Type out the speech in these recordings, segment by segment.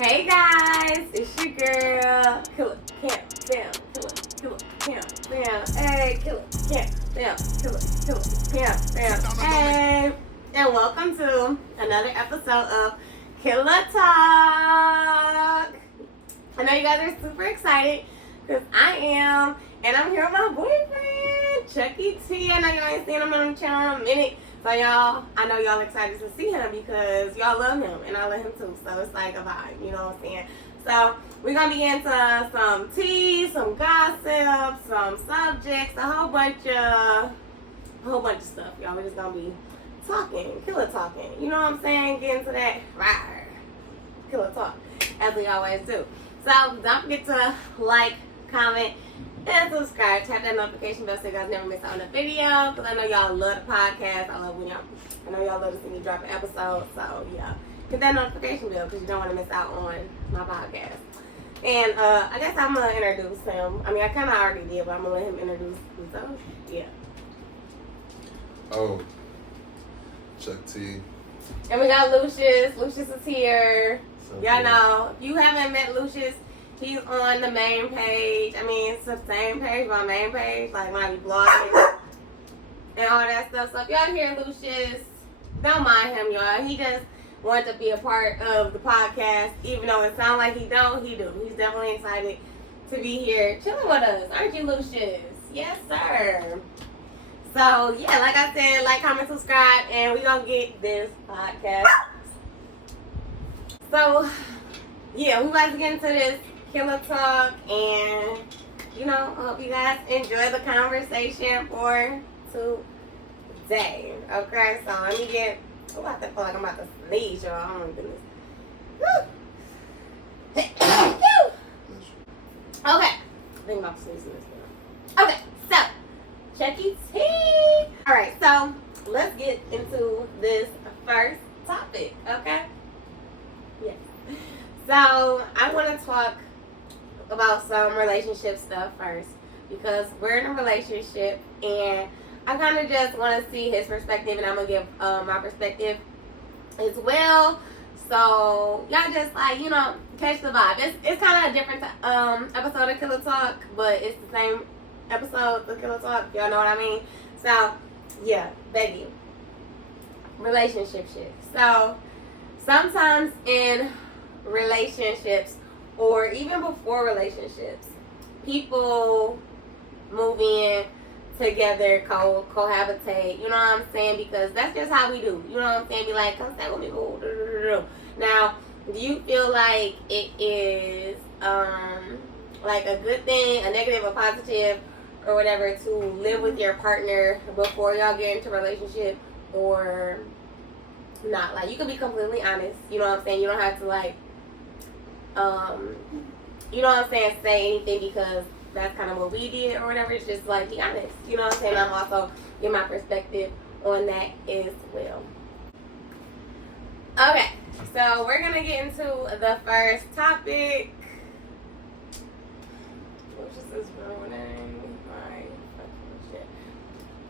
Hey guys, it's your girl, KillaKamBam, KillaKamBam, hey, KillaKamBam, KillaKamBam, hey, and welcome to another episode of KILLA Talk. I know you guys are super excited, because I am, and I'm here with my boyfriend, Chucky T. I know y'all ain't seen him on the channel in a minute. So y'all, I know y'all excited to see him because y'all love him and I love him too. So it's like a vibe, you know what I'm saying? So we're gonna be into some tea, some gossip, some subjects, a whole bunch of stuff, y'all. We're just gonna be talking, killer talking. You know what I'm saying? Get into that killer talk, as we always do. So don't forget to like, comment, and subscribe. Tap that notification bell so you guys never miss out on a video. Because I know y'all love the podcast. I know y'all love to see me drop an episode. So yeah, hit that notification bell because you don't want to miss out on my podcast. And I guess I'm gonna introduce him. I mean, I kind of already did, but I'm gonna let him introduce himself. Yeah. Oh, Chuck T. And we got Lucius. Lucius is here. So Y'all cool. know, if you haven't met Lucius, he's on the main page. I mean, it's the same page, my main page, like when I be blogging and all that stuff. So if y'all hear Lucius, don't mind him, y'all. He just wants to be a part of the podcast, even though it sounds like he don't, he do. He's definitely excited to be here chilling with us. Aren't you, Lucius? Yes, sir. So, yeah, like I said, like, comment, subscribe, and we gonna get this podcast. So, yeah, we about to get into this killer talk, and you know, I hope you guys enjoy the conversation for today. Okay, so let me get. Oh, I feel like I'm about to sneeze, y'all. Oh my goodness. Okay, I think I'm about to sneeze in this one. Okay, so Chucky T. All right, so let's get into this first topic. Okay. Yes. So I want to talk about some relationship stuff first because we're in a relationship and I kind of just want to see his perspective and I'm going to give my perspective as well. So y'all just like, you know, catch the vibe. It's kind of a different episode of Killer Talk, but it's the same episode of Killer Talk. Y'all know what I mean? So yeah, baby. Relationship shit. So sometimes in relationships or even before relationships, people move in together, cohabitate, you know what I'm saying? Because that's just how we do. You know what I'm saying? Be like, come stay with me. Ooh. Now, do you feel like it is like a good thing, a negative, a positive, or whatever, to live with your partner before y'all get into a relationship, or not? Like, you can be completely honest, you know what I'm saying? You don't have to like you know what I'm saying, say anything because that's kind of what we did or whatever. It's just like, be honest, you know what I'm saying? I'm also give my perspective on that as well. Okay, so we're gonna get into the first topic, which is this real name.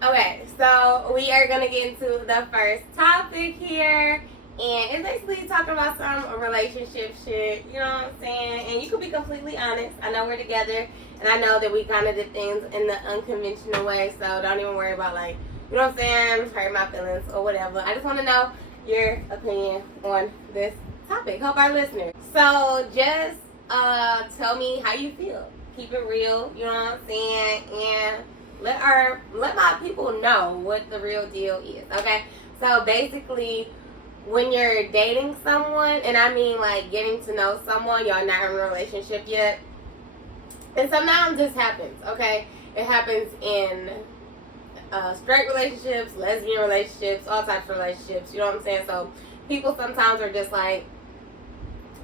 Okay, so we are gonna get into the first topic here. And it's basically talking about some relationship shit, you know what I'm saying? And you can be completely honest. I know we're together, and I know that we kind of did things in the unconventional way, so don't even worry about, like, you know what I'm saying, hurt my feelings or whatever. I just want to know your opinion on this topic. Hope our listeners. So just tell me how you feel. Keep it real, you know what I'm saying? And let my people know what the real deal is, okay? So basically, when you're dating someone, and I mean like getting to know someone, y'all not in a relationship yet, and sometimes this happens, okay? It happens in straight relationships, lesbian relationships, all types of relationships, you know what I'm saying? So people sometimes are just like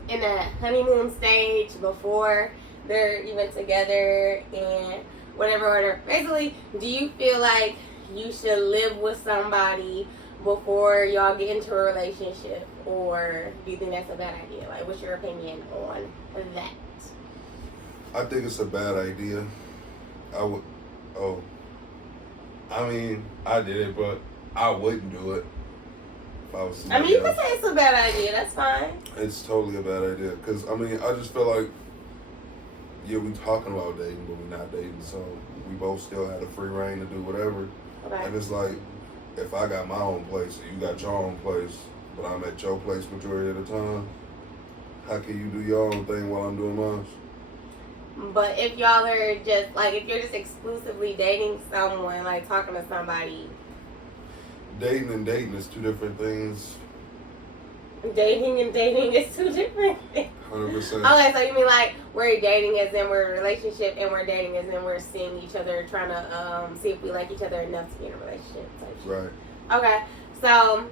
in a honeymoon stage before they're even together and whatever. Basically, do you feel like you should live with somebody before y'all get into a relationship, or do you think that's a bad idea? Like, what's your opinion on that? I think it's a bad idea. I mean, I did it, but I wouldn't do it. If I was I somebody mean, you can else. say it's a bad idea. That's fine. It's totally a bad idea. Because, I mean, I just feel like, yeah, we talking about dating, but we're not dating. So we both still had a free reign to do whatever. Okay. And it's like, if I got my own place and you got your own place, but I'm at your place majority of the time, how can you do your own thing while I'm doing mine? But if y'all are just, like, if you're just exclusively dating someone, like, talking to somebody. Dating and dating is two different things. Dating and dating is two different things. 100%. Okay, so you mean like we're dating as in we're in a relationship, and we're dating as in we're seeing each other, trying to see if we like each other enough to be in a relationship type shit. Right. Okay, so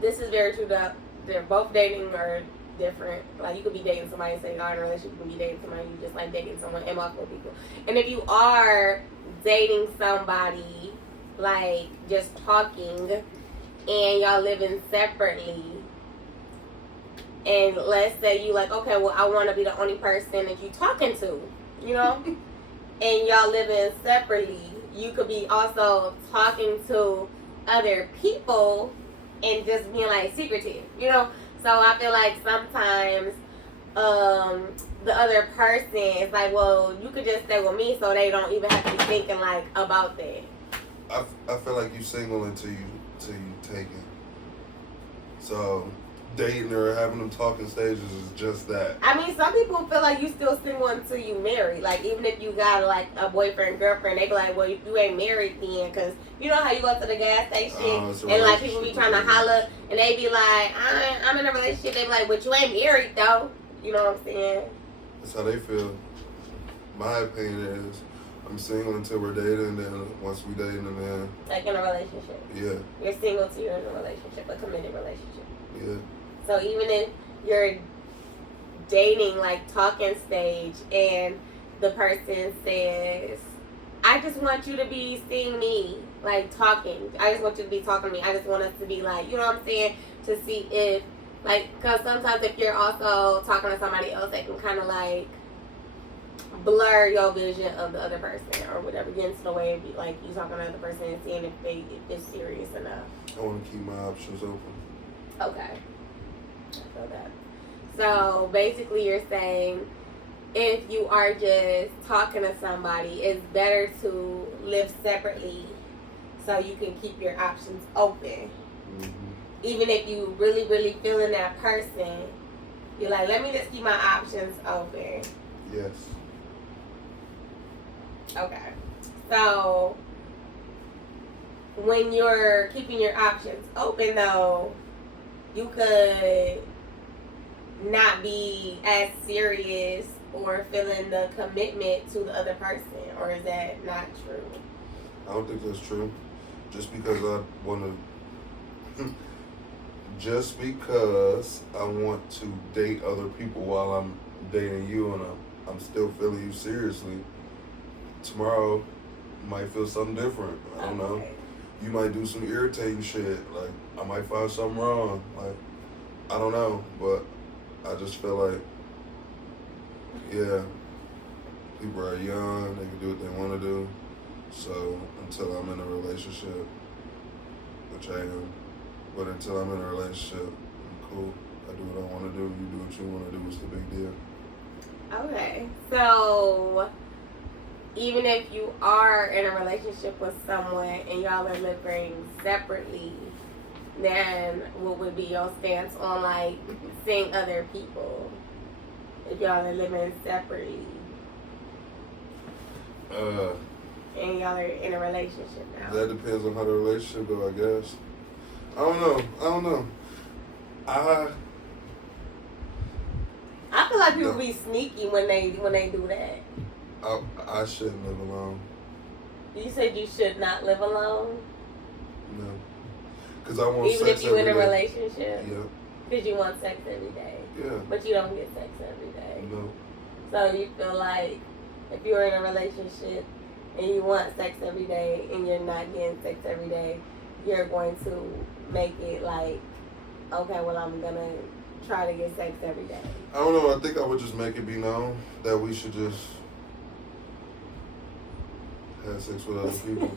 this is very true that they're both dating or different. Like, you could be dating somebody and say you're in a relationship, you could be dating somebody you just like dating someone and multiple people. And if you are dating somebody, like just talking, and y'all living separately, and let's say you like, okay, well, I want to be the only person that you talking to, you know, and y'all living separately, you could be also talking to other people and just being like secretive, you know. So I feel like sometimes the other person is like, well, you could just stay with me, so they don't even have to be thinking like about that. I feel like you single until you take it. So dating or having them talking stages is just that. I mean, some people feel like you still single until you married. Like, even if you got like a boyfriend, girlfriend, they be like, well, you ain't married then, because you know how you go to the gas station and like people be trying to holler and they be like, I'm in a relationship. They be like, but you ain't married though. You know what I'm saying? That's how they feel. My opinion is, I'm single until we're dating, and then once we dating, and then Like in a relationship. yeah, You're single till you're in a relationship, a committed relationship. yeah. So even if you're dating, like talking stage, and the person says, I just want you to be seeing me, like talking. I just want you to be talking to me. I just want us to be like, you know what I'm saying? To see if, like, because sometimes if you're also talking to somebody else, they can kind of like blur your vision of the other person or whatever, get into the way of like you talking to the other person and seeing if it's serious enough. I want to keep my options open. Okay. I feel that. So basically you're saying if you are just talking to somebody, it's better to live separately so you can keep your options open. Mm-hmm. Even if you really, really feeling that person, you're like, let me just keep my options open. Yes. Okay. So when you're keeping your options open though, you could not be as serious or feeling the commitment to the other person, or is that not true? I don't think that's true. Just because I want to, just because I want to date other people while I'm dating you, and I'm still feeling you seriously, tomorrow might feel something different. I don't know. You might do some irritating shit. Like, I might find something wrong. Like, I don't know. But I just feel like, yeah, people are young. They can do what they want to do. So until I'm in a relationship, which I am, but until I'm in a relationship, I'm cool. I do what I want to do. You do what you want to do. What's the big deal? Okay. So even if you are in a relationship with someone and y'all are living separately, then what would be your stance on like seeing other people if y'all are living separately and y'all are in a relationship now? That depends on how the relationship go, I guess. I don't know. I feel like people be sneaky when they do that. I shouldn't live alone. You said you should not live alone? No. Because I want even sex if you're in a every day. relationship? Yeah. Because you want sex every day? Yeah. But you don't get sex every day? No. So you feel like if you're in a relationship and you want sex every day and you're not getting sex every day, you're going to make it like, okay, well, I'm going to try to get sex every day. I don't know. I think I would just make it be known that we should just have sex with other people.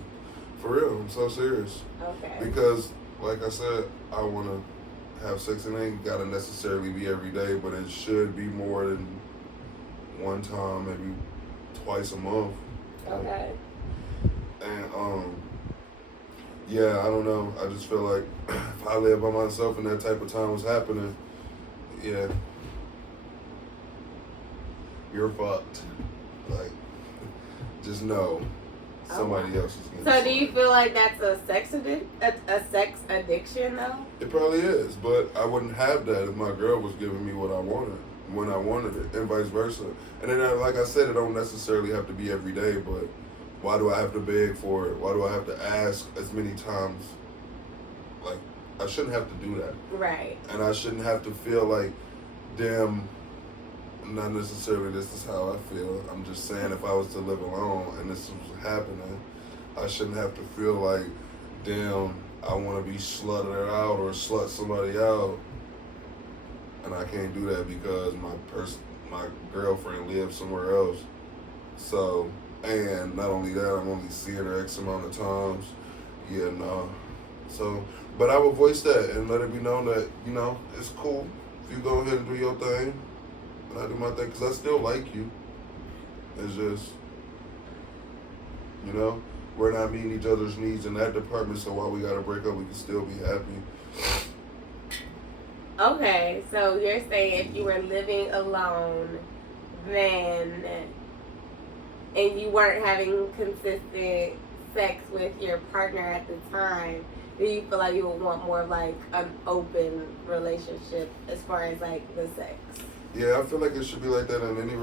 For real. I'm so serious. Okay. Because like I said, I want to have sex, and it ain't gotta necessarily be every day, but it should be more than one time, maybe twice a month. Okay. And yeah, I don't know. I just feel like if I lived by myself and that type of time was happening, yeah, you're fucked. Like, just know somebody else is getting. So do you feel like that's a sex addiction though? It probably is, but I wouldn't have that if my girl was giving me what I wanted when I wanted it, and vice versa. And then, like I said, it don't necessarily have to be every day, but why do I have to beg for it? Why do I have to ask as many times? Like, I shouldn't have to do that. Right. And I shouldn't have to feel like, damn, not necessarily this is how I feel. I'm just saying if I was to live alone and this was happening, I shouldn't have to feel like, damn, I want to be slutted out or slut somebody out. And I can't do that because my girlfriend lives somewhere else. So, and not only that, I'm only seeing her X amount of times. Yeah, no. So, but I would voice that and let it be known that, you know, it's cool if you go ahead and do your thing. And I do my thing because I still like you. It's just, you know, we're not meeting each other's needs in that department, so while we got to break up, we can still be happy. Okay, so you're saying if you were living alone, then, and you weren't having consistent sex with your partner at the time, do you feel like you would want more of like an open relationship as far as like the sex? Yeah, I feel like it should be like that in any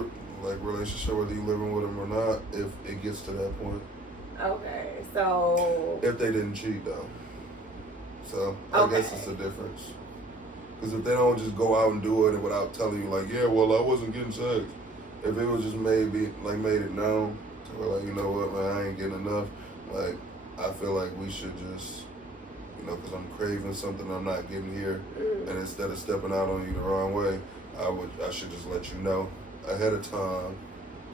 like relationship, whether you living with them or not, if it gets to that point. Okay, so if they didn't cheat though, so I guess it's a difference. Because if they don't just go out and do it without telling you, like, yeah, well, I wasn't getting sex. If it was just made it known, to like, you know what, man, I ain't getting enough. Like, I feel like we should just, you know, because I'm craving something I'm not getting here, and instead of stepping out on you the wrong way, I should just let you know ahead of time.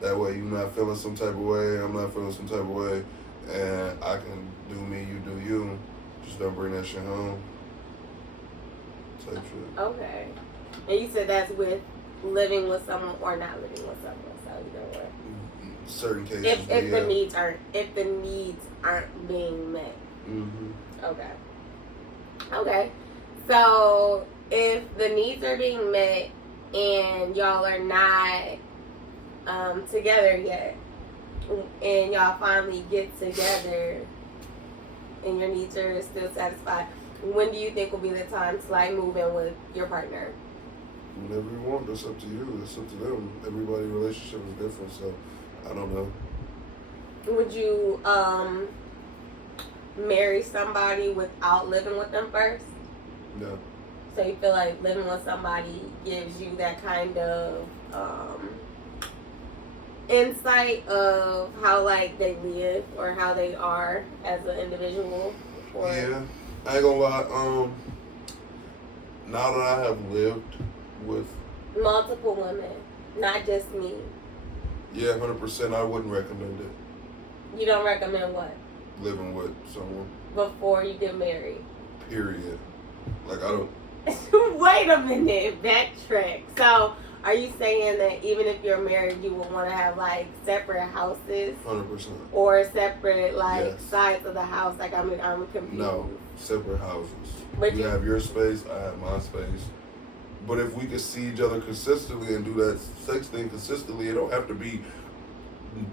That way you're not feeling some type of way, I'm not feeling some type of way, and I can do me, you do you. Just don't bring that shit home. Type shit. Okay. And you said that's with living with someone or not living with someone, so either way. Certain cases. If the needs aren't being met. Okay. Okay. So if the needs are being met and y'all are not together yet, and y'all finally get together and your needs are still satisfied, when do you think will be the time to like move in with your partner? Whenever you want, that's up to you. That's up to them. Everybody's relationship is different, so I don't know. Would you marry somebody without living with them first? No. So you feel like living with somebody gives you that kind of insight of how like they live or how they are as an individual? Or... Yeah, I ain't gonna lie. Now that I have lived with multiple women, not just me. Yeah, 100%. I wouldn't recommend it. You don't recommend what? Living with someone before you get married. Period. Like I don't. Wait a minute, backtrack. So, are you saying that even if you're married, you would want to have like separate houses? 100%. Or separate like yes. sides of the house? Like I'm confused. No, separate houses. But you have your space, I have my space. But if we could see each other consistently and do that sex thing consistently, it don't have to be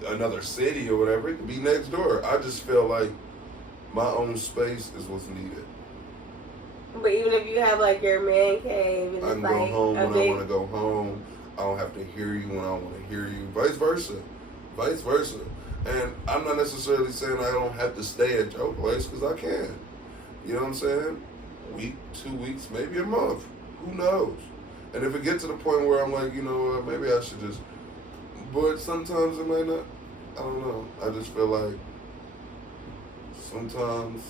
another city or whatever. It could be next door. I just feel like my own space is what's needed. But even if you have like your man cave, and I can like go home when I want to go home. I don't have to hear you when I want to hear you. Vice versa. Vice versa. And I'm not necessarily saying I don't have to stay at your place because I can. You know what I'm saying? Week, 2 weeks, maybe a month. Who knows? And if it gets to the point where I'm like, you know what, maybe I should just... But sometimes it might not. I don't know. I just feel like sometimes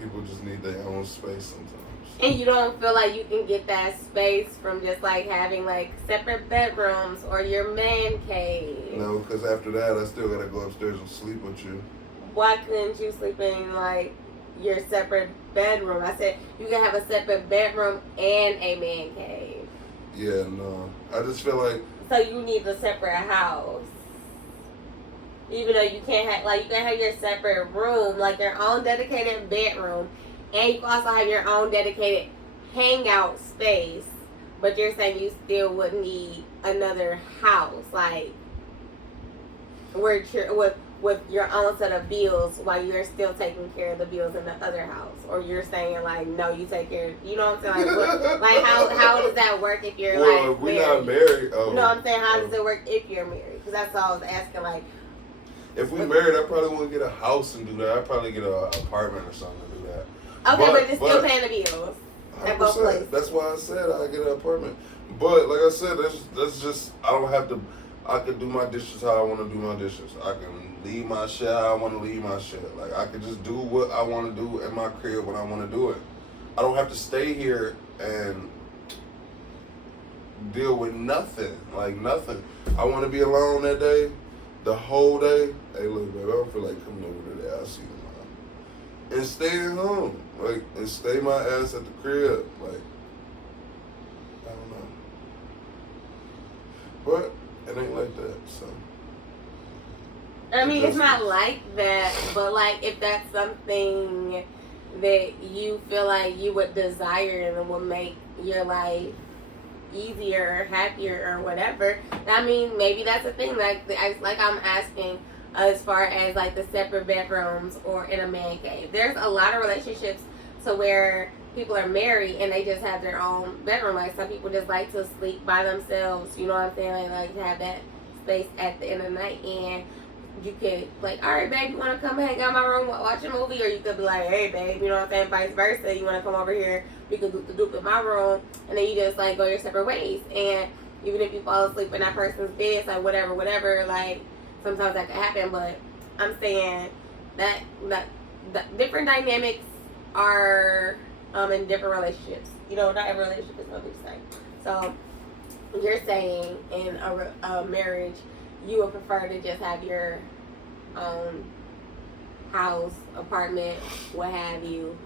people just need their own space sometimes. And you don't feel like you can get that space from just like having like separate bedrooms or your man cave? No, because after that, I still got to go upstairs and sleep with you. Why couldn't you sleep in like your separate bedroom. I said you can have a separate bedroom and a man cave. Yeah, no. I just feel like. So you need a separate house. Even though you can't have, like, you can have your separate room, like your own dedicated bedroom, and you can also have your own dedicated hangout space. But you're saying you still would need another house, like, where you're with your own set of bills while you're still taking care of the bills in the other house, or you're saying like, no, you take care. You know what I'm saying? Like how does that work if you're like we're married? Not married. You know what I'm saying? How does it work if you're married? Because that's all I was asking. Like, if we married, I probably wouldn't get a house and do that. I'd probably get an apartment or something to do that. Okay, but you're still paying the bills at both places. That's why I said I get an apartment. But like I said, that's just I don't have to. I can do my dishes how I want to do my dishes. I can leave my shit how I want to leave my shit. Like, I can just do what I want to do in my crib when I want to do it. I don't have to stay here and deal with nothing. Like, nothing. I want to be alone that day, the whole day. Hey, look, baby, I don't feel like coming over today. I'll see you tomorrow. And staying home. Like, and stay my ass at the crib. Like, I don't know. But it ain't like that, so. I mean, it's not like that, but like if that's something that you feel like you would desire and would make your life easier or happier or whatever, I mean, maybe that's a thing. Like I'm asking as far as like the separate bedrooms or in a man cave. There's a lot of relationships to where people are married and they just have their own bedroom. Like some people just like to sleep by themselves, you know what I'm saying? Like have that space at the end of the night, and you could like, all right, babe, you want to come hang out in my room, watch a movie, or you could be like, hey, babe, you know what I'm saying? Vice versa, you want to come over here, we could do the dupe in my room, and then you just like go your separate ways. And even if you fall asleep in that person's bed, it's like whatever, like sometimes that could happen. But I'm saying that different dynamics are in different relationships. You know, not every relationship is gonna be the same. So you're saying in a marriage, you would prefer to just have your own house, apartment, what have you.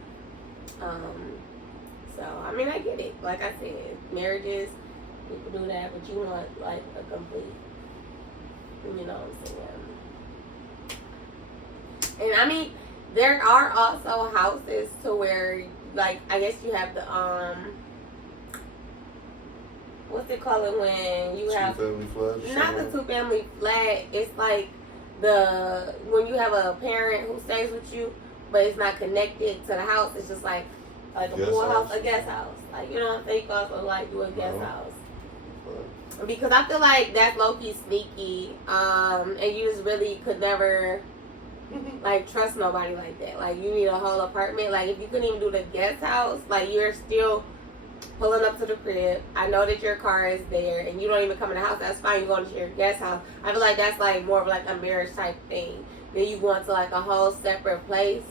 So I mean, I get it. Like I said, marriages, people do that, but you want like a complete, you know what I'm saying? And I mean, there are also houses to where, like, I guess you have the what's it called when you have two-family flat? Not the two-family flat. It's like when you have a parent who stays with you, but it's not connected to the house. It's just like a pool house, a guest house. Like, you know what I'm saying? You can also like do a guest house. Because I feel like that's low-key sneaky, and you just really could never like trust nobody like that. Like, you need a whole apartment. Like, if you couldn't even do the guest house, like, you're still pulling up to the crib. I know that your car is there and you don't even come in the house. That's fine. You're going to your guest house. I feel like that's like more of like a marriage type thing. Then you go into like a whole separate place.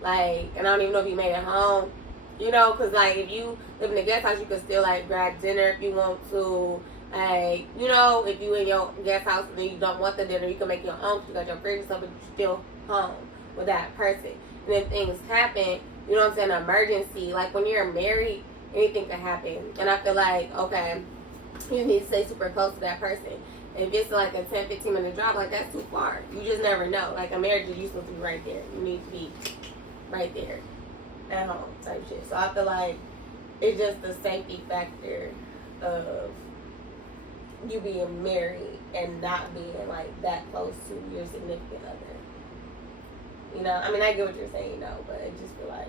Like, and I don't even know if you made it home. You know, because like if you live in the guest house, you can still like grab dinner if you want to. Like, you know, if you in your guest house and then you don't want the dinner, you can make your own. You got your fridge and stuff, but you're still home with that person. And then things happen, you know what I'm saying, an emergency. Like when you're married, anything can happen. And I feel like, okay, you need to stay super close to that person. If it's like a 10, 15 minute drive, like that's too far. You just never know. Like a marriage, you're supposed to be right there. You need to be right there at home type shit. So I feel like it's just the safety factor of you being married and not being like that close to your significant other. You know, I mean, I get what you're saying, though, but I just feel like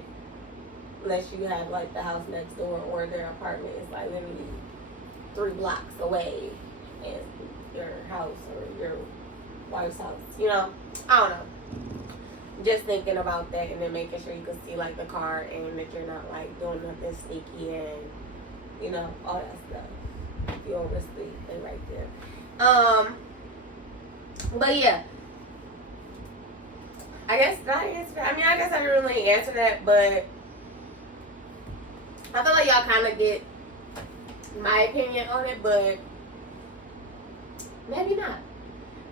unless you have like the house next door or their apartment is like literally 3 blocks away, and your house or your wife's house, you know, I don't know. Just thinking about that and then making sure you can see like the car and that you're not like doing nothing sneaky and, you know, all that stuff. You oversleep and right there. But yeah. I guess I guess I didn't really answer that, but I feel like y'all kind of get my opinion on it, but maybe not.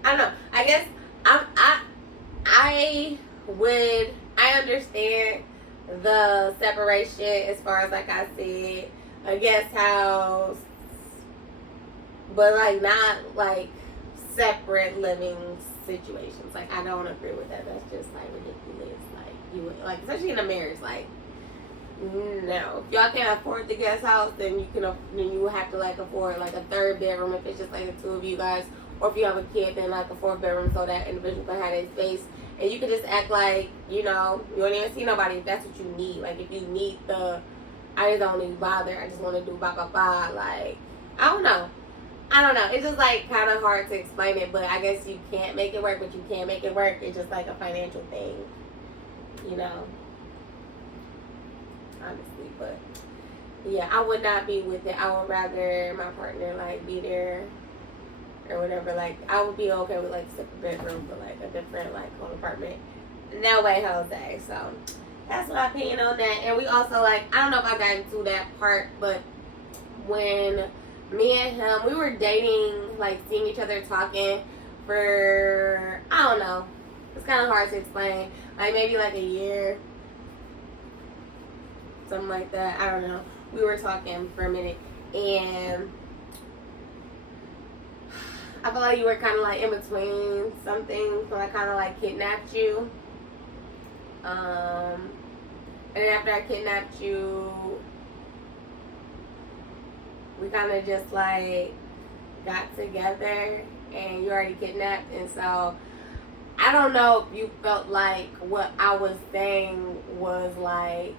I don't know. I guess I understand the separation as far as like I said, a guest house, but like not like separate living situations. Like I don't agree with that. That's just like ridiculous. Like you like, especially in a marriage, like no. If y'all can't afford the guest house, then you have to like afford like a third bedroom if it's just like the two of you guys, or if you have a kid, then like a fourth bedroom so that individual can have their space. And you can just act like, you know, you don't even see nobody if that's what you need. Like if you need I just don't need bother, I just want to do blah blah blah. Like I don't know. It's just like kind of hard to explain it, but I guess you can't make it work, but you can make it work. It's just like a financial thing, you know. Honestly, but yeah, I would not be with it. I would rather my partner like be there or whatever. Like I would be okay with like separate bedroom, but like a different like home apartment. No way, Jose. So that's my opinion on that. And we also like, I don't know if I got into that part, but when me and him, we were dating, like seeing each other, talking for, I don't know, it's kind of hard to explain, like maybe like a year, something like that. I don't know. We were talking for a minute, and I feel like you were kind of like in between something, so I kind of like kidnapped you. And then after I kidnapped you, we kind of just like got together, and you already kidnapped, and so I don't know if you felt like what I was saying was like,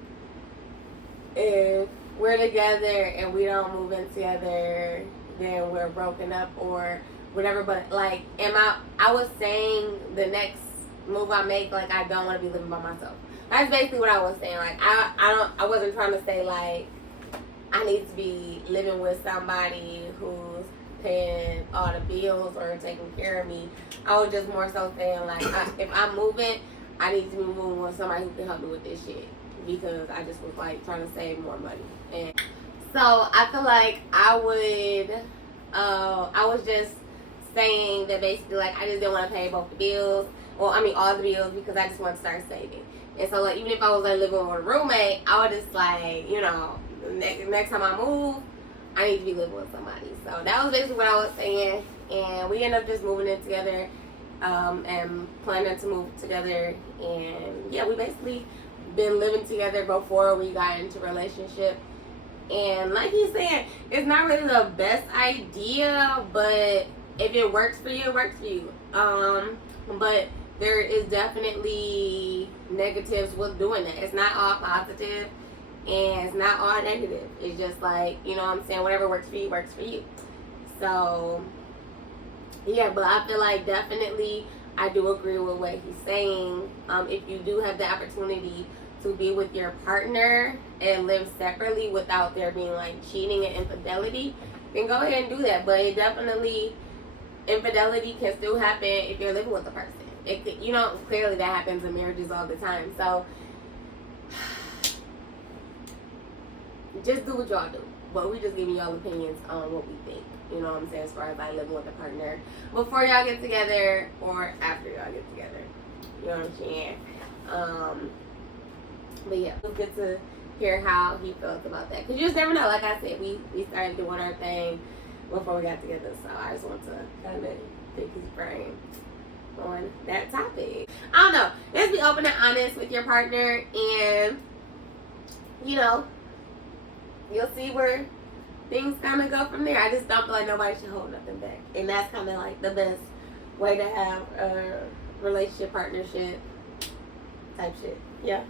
if we're together and we don't move in together, then we're broken up or whatever. But like, I was saying the next move I make, like I don't want to be living by myself. That's basically what I was saying. Like I wasn't trying to say like I need to be living with somebody who's paying all the bills or taking care of me. I was just more so saying like, if I'm moving, I need to be moving with somebody who can help me with this shit, because I just was like trying to save more money. And so I feel like I was just saying that basically like I just didn't want to pay both the bills, or I mean all the bills, because I just want to start saving. And so like, even if I was like living with a roommate, I would just like, you know, next time I move, I need to be living with somebody. So that was basically what I was saying, and we ended up just moving in together, and planning to move together. And yeah, we basically been living together before we got into a relationship. And like he's saying, it's not really the best idea, but if it works for you, it works for you. But there is definitely negatives with doing that. It's not all positive, and it's not all negative. It's just like, you know what I'm saying, whatever works for you, works for you. So yeah, but I feel like definitely I do agree with what he's saying. If you do have the opportunity to be with your partner and live separately without there being like cheating and infidelity, then go ahead and do that. But it definitely, infidelity can still happen if you're living with a person. You know, clearly that happens in marriages all the time. So just do what y'all do. But we just giving y'all opinions on what we think. You know what I'm saying, as far as like living with a partner before y'all get together or after y'all get together. You know what I'm saying? But yeah, it was good to hear how he felt about that. Because you just never know. Like I said, we started doing our thing before we got together. So I just want to kind of pick his brain on that topic. I don't know. Let's be open and honest with your partner, and you know, you'll see where things kind of go from there. I just don't feel like nobody should hold nothing back, and that's kind of like the best way to have a relationship, partnership type shit. Yeah.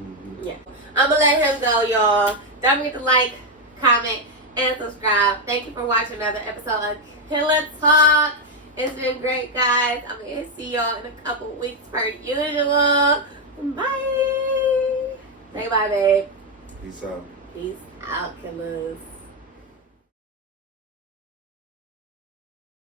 Mm-hmm. Yeah. I'm gonna let him go, y'all. Don't forget to like, comment, and subscribe. Thank you for watching another episode of Killa Talk. It's been great, guys. I'm gonna see y'all in a couple weeks per usual. Bye. Say bye, babe. Peace out. Peace out, killers.